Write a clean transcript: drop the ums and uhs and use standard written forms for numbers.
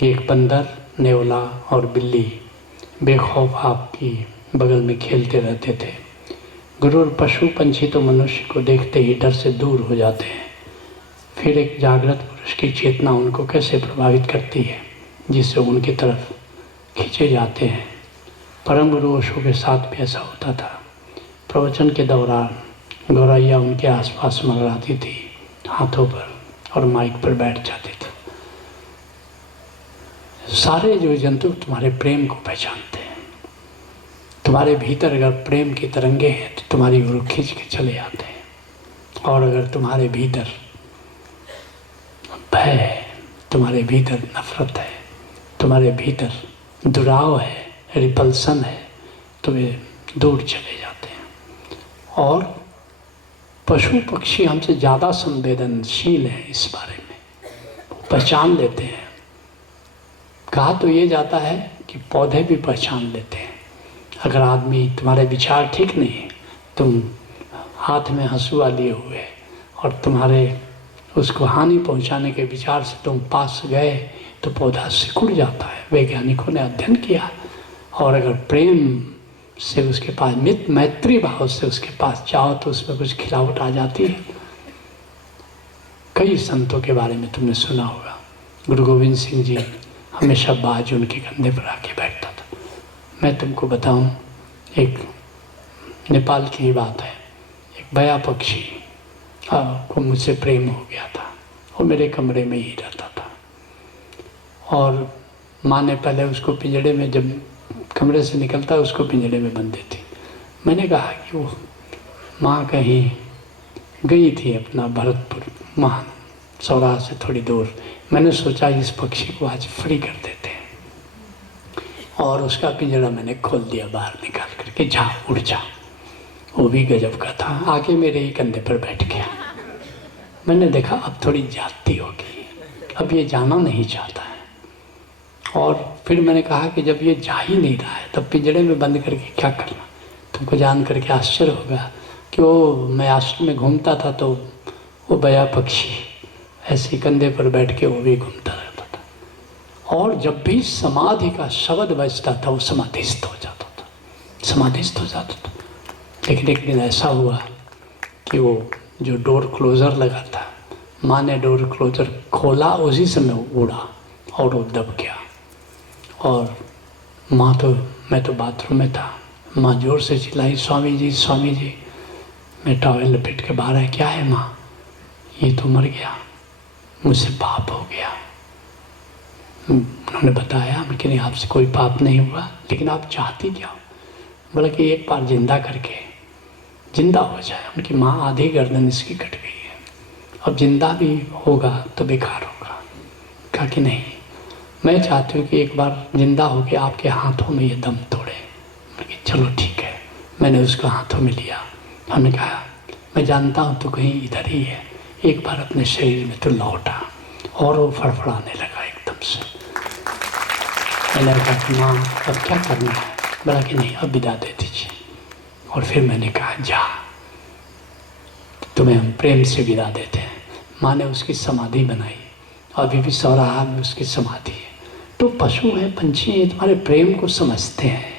कि एक बंदर, नेवला और बिल्ली बेखौफ आपकी बगल में खेलते रहते थे। गुरु और पशु पंछी तो मनुष्य को देखते ही डर से दूर हो जाते हैं। फिर एक जागृत पुरुष की चेतना उनको कैसे प्रभावित करती है, जिससे उनकी तरफ खींचे जाते हैं। परम गुरु ओशो के साथ भी ऐसा होता था। प्रवचन के दौरान गौरैया उनके आसपास मंडराती थी, हाथों पर और माइक पर बैठ जाती थी। सारे जीव जंतु तुम्हारे प्रेम को पहचानते हैं। तुम्हारे भीतर अगर प्रेम की तरंगे हैं तो तुम्हारी ओर खींच के चले आते हैं। और अगर तुम्हारे भीतर भय है, तुम्हारे भीतर नफरत है, तुम्हारे भीतर दुराव है, रिपल्सन है, तो वे दूर चले जाते हैं। और पशु पक्षी हमसे ज़्यादा संवेदनशील हैं इस बारे में, पहचान लेते हैं। कहा तो ये जाता है कि पौधे भी पहचान लेते हैं। अगर आदमी, तुम्हारे विचार ठीक नहीं है, तुम हाथ में हंसुआ लिए हुए और तुम्हारे उसको हानि पहुंचाने के विचार से तुम पास गए तो पौधा सिकुड़ जाता है। वैज्ञानिकों ने अध्ययन किया। और अगर प्रेम से उसके पास, मैत्री भाव से उसके पास जाओ तो उसमें कुछ खिलावट आ जाती है। कई संतों के बारे में तुमने सुना होगा। गुरु गोविंद सिंह जी हमेशा बाज उनके कंधे पर आके बैठता था। मैं तुमको बताऊं, एक नेपाल की ही बात है। एक बया पक्षी को मुझसे प्रेम हो गया था। वो मेरे कमरे में ही रहता था। और माँ ने पहले उसको पिंजड़े में, जब कमरे से निकलता उसको पिंजड़े में बंद देती। मैंने कहा कि वो माँ कहीं गई थी अपना भरतपुर, वहाँ सौराष्ट्र से थोड़ी दूर। मैंने सोचा इस पक्षी को आज फ्री कर देते हैं। और उसका पिंजड़ा मैंने खोल दिया, बाहर निकाल करके, जा उड़ जा। वो भी गजब का था, आके मेरे ही कंधे पर बैठ गया। मैंने देखा अब थोड़ी जाती होगी, अब ये जाना नहीं चाहता है। और फिर मैंने कहा कि जब ये जा ही नहीं रहा है तब पिंजड़े में बंद करके क्या करना। तुमको जान करके आश्चर्य होगा कि वो, मैं आश्रम में घूमता था तो वो बया पक्षी ऐसे कंधे पर बैठ के वो भी घूमता रहता था। और जब भी समाधि का शब्द बजता था वो समाधिस्थ हो जाता था, समाधिस्थ हो जाता था। लेकिन एक दिन ऐसा हुआ कि वो जो डोर क्लोज़र लगा था, माँ ने डोर क्लोज़र खोला, उसी समय उड़ा और वो दब गया। और माँ तो, मैं तो बाथरूम में था, माँ जोर से चिल्लाई, स्वामी जी, स्वामी जी। मैं टॉवेल लपेट के बाहर आया, क्या है माँ? ये तो मर गया, मुझसे पाप हो गया। उन्होंने बताया कि नहीं, आपसे कोई पाप नहीं हुआ, लेकिन आप चाहती क्या हो? बोला कि एक बार जिंदा करके जिंदा हो जाए। उनकी माँ आधी गर्दन इसकी कट गई है, अब जिंदा भी होगा तो बेकार होगा। कहा कि नहीं, मैं चाहती हूँ कि एक बार जिंदा होके आपके हाथों में ये दम तोड़े। मैंने कहा चलो ठीक है। मैंने उसको हाथों में लिया। हमने कहा मैं जानता हूँ तो कहीं इधर ही है, एक बार अपने शरीर में तो लौटा। और वो फड़फड़ाने लगा एकदम से। मैंने कहा कि माँ अब क्या करना है? बोला कि नहीं, अब विदा दे दीजिए। और फिर मैंने कहा जा, तुम्हें हम प्रेम से विदा देते हैं। माँ ने उसकी समाधि बनाई, अभी भी सौराहा में उसकी समाधि है। तो पशु है, पंछी है, तुम्हारे प्रेम को समझते हैं।